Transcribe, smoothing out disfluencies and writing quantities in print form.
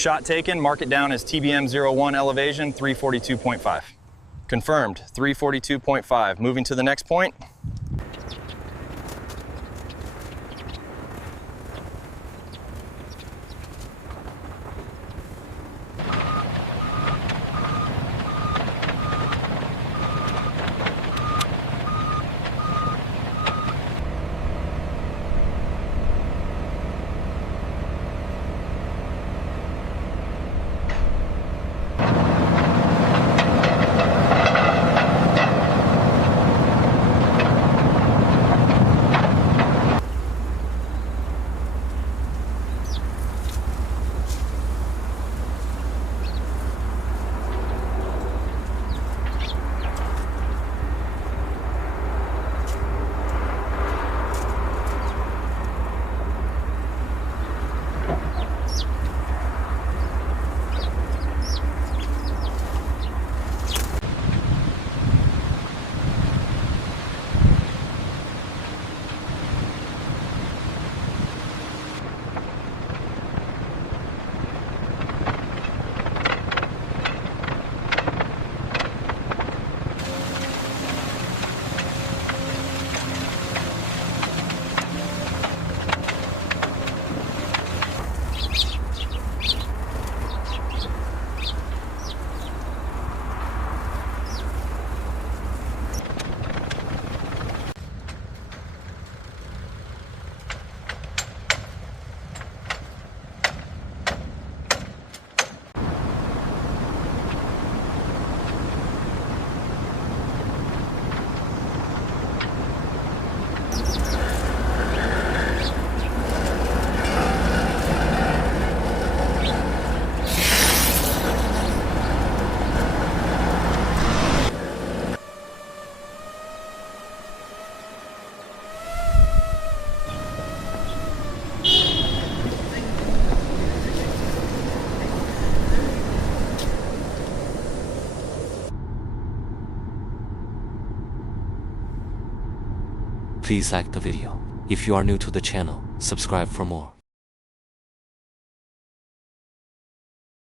Shot taken, mark it down as TBM-01 elevation 342.5. Confirmed, 342.5. Moving to the next point. Please like the video. If you are new to the channel, subscribe for more.